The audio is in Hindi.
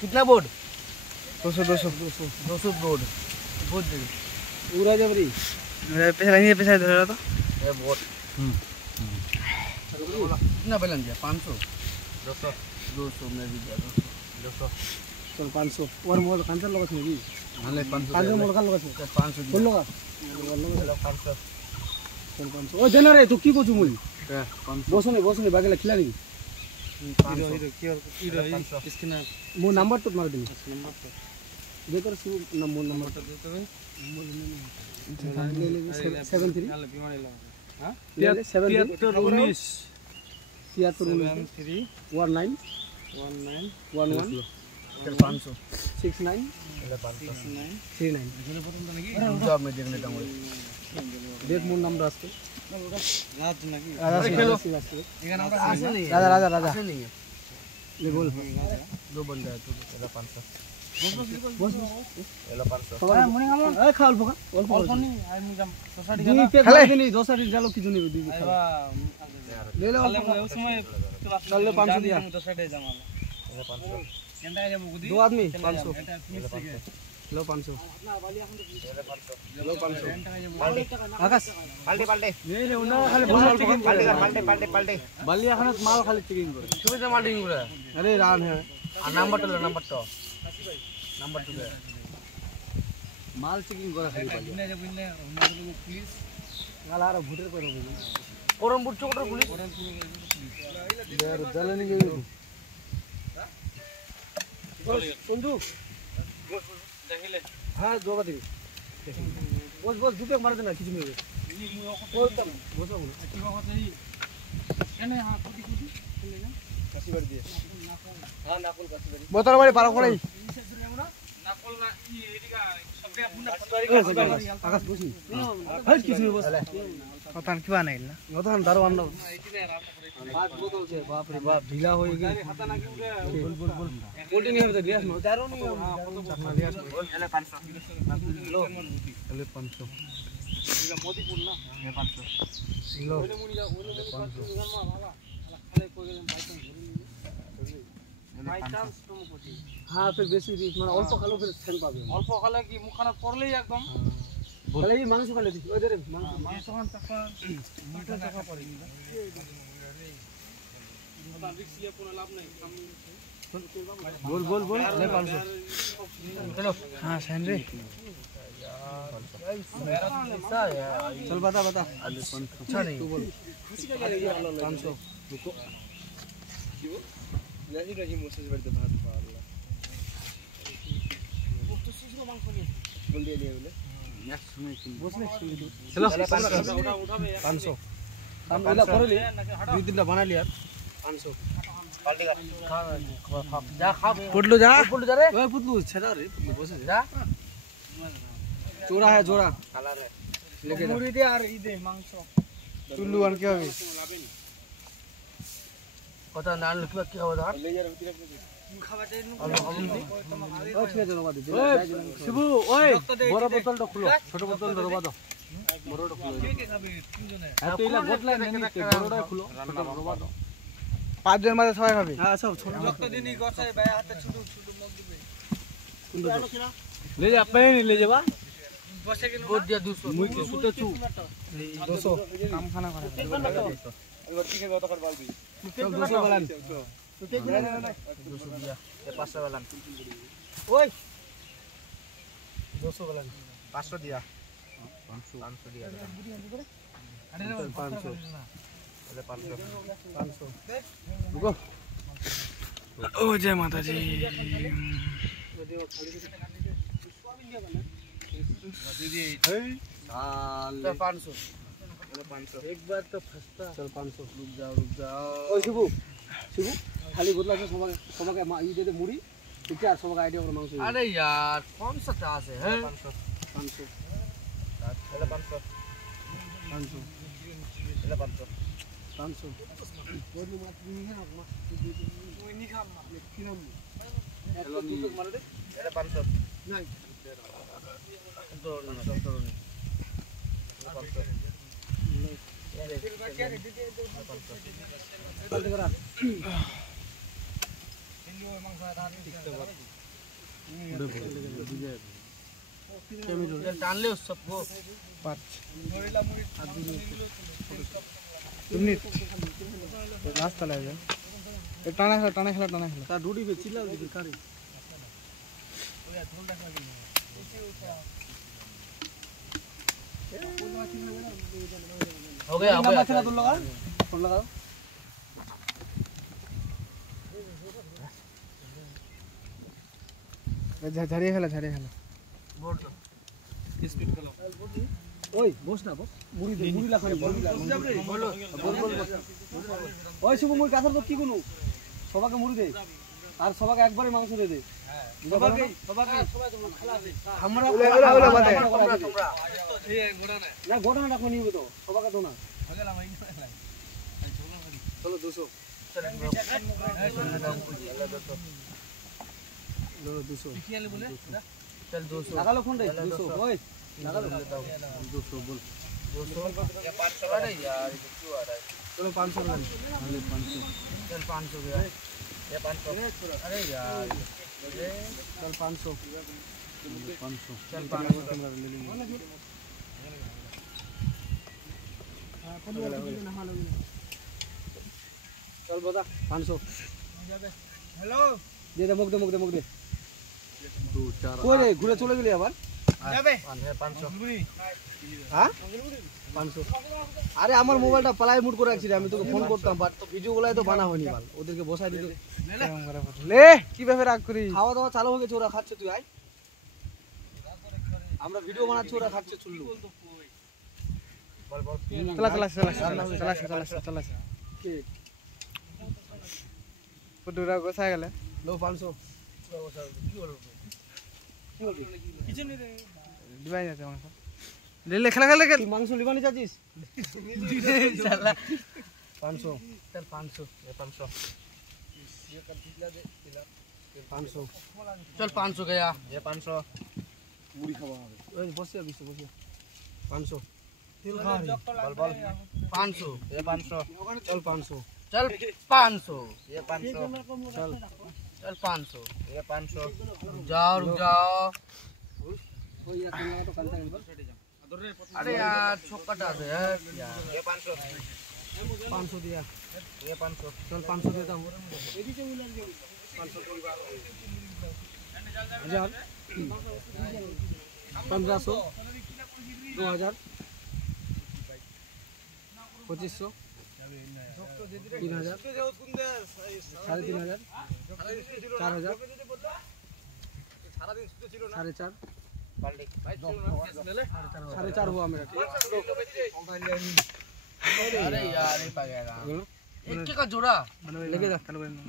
कितना बोर्ड 200 200 200 बोर्ड बहुत दे पूरा जबरी पैसा नहीं पैसा दे रहा था ये बोर्ड कितना बैलेंस दिया 500 200 200 में भी दिया 200 चल 500 और मोर कांचर लगा से भी हाले 500 कांचर मोर का लगा से 500 बोल लगा चलो 500 चल 500 ओ देना रे तू की को मुई क्या 500 बसो नहीं बाकी ला खिला नहीं 500 इसके ना मो नंबर तो मार देनी नंबर तो दे कर सु नंबर तो दे तो ले 73 हां 73 500 69 39 जॉब में देख लेता हूँ देख मोर नाम रास्ते राज नाकी राजा नहीं है ले बोल दो बंदा है तो चला 500 बस चला 500 मुनी खाओ ए खाओ पका ऑल नहीं आई मुझे सोसाइटी का खाले नहीं दोसरी जालो किछु नहीं दी ले लो उस समय चल ले 500 दिया सोसाइटी जमाला 500 केंदा जब गुदी दो आदमी 500 लो 500 लो 500 आकाश पाल्टे नहीं उना खाली पाल्टे बालिया खानत माल खाली चेकिंग करे তুমি তো মাল্টিং করে अरे रान है আর নাম্বার তো নাম্বার তো माल चेकिंग करे खाली দিনে যে বুঝলে পুলিশ गाला रे भुटर करे করমপুর চৌকটার পুলিশ यार जलन नहीं गई बंधु দেখিলে हां दो बात बस दुपे मार देना किछु नहीं बोल तम बसो কি কথা এই কেনে हां কুটি চলেगा काशी बार दिए हां नाकुल काशी बारी बोतल बारी पारा कोई नाकुल ना ई एदिका सबके पुना आकाश बसी हट किछु नहीं बस কথান কিবা নাই না बतान दारू आन এইটিনে রাস্তা করে 5 बोतल छे बाप रे बाप ढीला होई गई हाता ना कि बोल कोल्ड नहीं होता गैस में दारू नहीं এলে 500 लो ले 500 এটা মোদিপুর না 500 लो ওলে মুনি যা ওলে 500 বাবা খালে কই গেলাম বাই চান্স তুমি কোটি हां फिर बेसी रीच माने अल्प खालो फिर छन पाबे অল্প খালে কি মুখানা পড়লেই একদম बोले ये मांस खा लेती ओए दे মাংস খান টাকা মিটা টাকা পড়ে आता रिक्स लिया कोना लाभ नहीं बोल ले 500 चलो हां सैन रे मेरा पैसा है चल बता अच्छा नहीं तू बोल 500 रुको नहीं रही मोसे से बैठते भात पाला वो तो सुसरो मांग नहीं बोल दिया बोले बोस में चलो उठावे 500 हम वाला कर ले दो दिन बना लिया 500 पार्टी का खा जा खा पुटलू जा रे ओए पुटलू छेड़ा रे पुटलू बस जा चोरा है जोड़ा काला रे लेके जा मुड़ी दे यार ई दे मांस टुल्लू आन के अभी पता नान लिखवा क्या होता ले जा रे खाबाटे ओ ठीक है चलो बात शिबू ओए बड़ा बोतल तो खुलो छोटा बोतल दरवा दो बड़ा खुलो के खाबे तीन जने तो इला बोतल नहीं बड़ा खुलो छोटा दरवा दो 5 जन मारे सबाई खाबे हां सब छोटा रक्त दिनी गसाई भाई हाथे छुटू मग दिबे ले जा पेन ले जाबा बसे के बोट दिया 200 मुई की सुते छु 200 काम खाना करे वर्ती के तो कर बाल भी 200 वाला तो के दिया 200 दिया ये 500 वाला ओए 200 वाला 500 दिया 500 दिया अरे 500 अरे 500 रुको ओ जय माता जी साल 500 एक बार तो फंसता चल 500 रुक जाओ ओ शिबू खाली बोतला से सबा के ये दे दे मुड़ी ठीक है सबा का आईडिया और मांगो अरे यार कौन सा चास है 500 चलो 500 चलो 500 कोई बात नहीं है अपना कोई नहीं खाना किलो चलो तू मार दे चलो 500 नहीं तो नहीं 500 क्या रे दे 500 करा টানলে सबको 5 तुमने रास्ता ले जा टाना खेला का डूडी पे चिल्ला दी कारी हो गया खेला तुम लगा झरिया खेला बोर्ड स्पीड खेला ওই বস না বস মুড়ি লাখানি বলো ওই শুভ মুড়ি কাঁথার তো কি কোনো সবাইকে মুড়ি দে আর সবাইকে একবারে মাংস দে দে সবাইকে আমরা ওলা বাদে তোমরা এই গোটা না গোটা না রাখো নিবে তো সবাইকে তো না চলো 200 लो 200 कियाले बोले चल 200 लगा लो फोन रे 200 ओए लगा लो 200 बोल 200 या 500 अरे यार ये क्यों आ रहा है चलो 500 लगा ले 500 चल 500 गया ये 500 अरे यार ये चल 500 चल 500 कैमरा ले लेंगे चल बता 500 हेलो दे दे मुक दे 2 4 কই রে ঘুরে চলে গেলি আবার যাবে 500 হ্যাঁ 500 আরে আমার মোবাইলটা প্লাই মুড করে রাখছি আমি তোকে ফোন করতাম বাট তো ভিডিওগুলাই তো বানা হয়নি বাল ওদেরকে বসাই দিতে লে কি ব্যাপার রাগ করি খাওয়া দাওয়া চালু হয়ে গেছে ওরা খাচ্ছে তুই আয় আমরা ভিডিও বানাচ্ছি ওরা খাচ্ছে চুল্লু বল চলা কি পুটুরা গোছায় গেলে লো 500 কি বলবো কিচেনে দিবাই যাচ্ছে মাংস ले खेला मांस लिबानी चाचिस साला 500 चल 500 ये 500 ये कर दिला दे 500 चल 500 गया ये 500 मुड़ी खावा ओए बसिया 500 तेल खा बल 500 ये 500 चल 500 चल 500 ये 500 चल 500 ये 500 रुक जाओ अरे यार छोकटा दे यार ये 500 दिया ये 500 चल 500 देता हूं 500 हजार 1500 2000 2500 3000 3500 4000 4.5 4.5 हुआ मेरा अरे यार ये पा गया एक का जोड़ा लेके जा